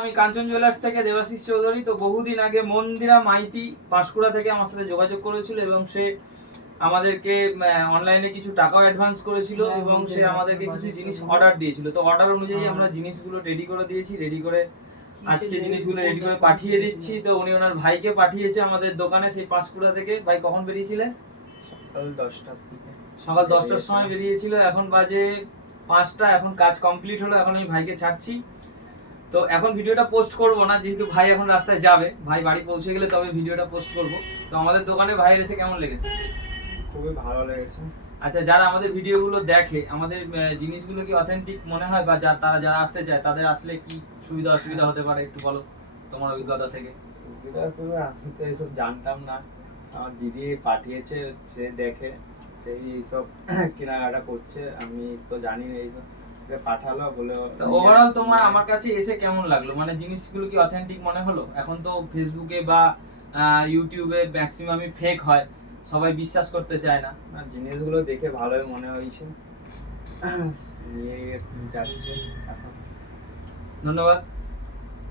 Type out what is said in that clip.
আমি কাঞ্চন জুয়েলার্স থেকে দেবাশিস চৌধুরী। তো বহুদিন আগে মন্দিরা মাইতি পাঁশকুড়া থেকে আমার সাথে যোগাযোগ করেছিল এবং সে আমাদেরকে অনলাইনে কিছু টাকাও অ্যাডভান্স করেছিল এবং সে আমাদেরকে কিছু জিনিস অর্ডার দিয়েছিল। তো অর্ডার অনুযায়ী আমরা জিনিসগুলো রেডি করে দিয়েছি, রেডি করে আজকে জিনিসগুলো রেডি করে পাঠিয়ে দিচ্ছি। তো উনি ওনার ভাইকে পাঠিয়েছে আমাদের দোকানে, সেই পাঁশকুড়া থেকে। ভাই কখন বেরিয়েছিলেন? সকাল 10টার সময় বেরিয়েছিল, এখন বাজে 5টা। এখন কাজ কমপ্লিট হলো, এখন আমি ভাইকে ছাড়ছি। তো এখন ভিডিওটা পোস্ট করব না, যেহেতু ভাই এখন রাস্তায় যাবে। ভাই বাড়ি পৌঁছে গেলে তবে ভিডিওটা পোস্ট করব। তো আমাদের দোকানে ভাই এসে কেমন লেগেছে? খুবই ভালো লেগেছে। আচ্ছা, যারা আমাদের ভিডিওগুলো দেখে, আমাদের জিনিসগুলো কি অথেন্টিক মনে হয়, বা যারা আসতে চায় তাদের আসলে কি সুবিধা অসুবিধা হতে পারে, একটু বলো তোমার অভিজ্ঞতা থেকে। সুবিধা আমি তো এইসব জানতাম না, আমার দিদি পাঠিয়েছে, সে দেখে সেই এইসব কেনাকাটা করছে, আমি তো জানি না এইসব, পাঠালো বলে। তো ওভারঅল তোমার আমার কাছে এসে কেমন লাগলো? মানে জিনিসগুলো কি অথেন্টিক মনে হলো? এখন তো ফেসবুকে বা ইউটিউবে ম্যাক্সিমামই ফেক হয়, সবাই বিশ্বাস করতে চায় না। জিনিসগুলো দেখে ভালোই মনে হয়েছে, নিয়ে যাচ্ছে এখন। ধন্যবাদ।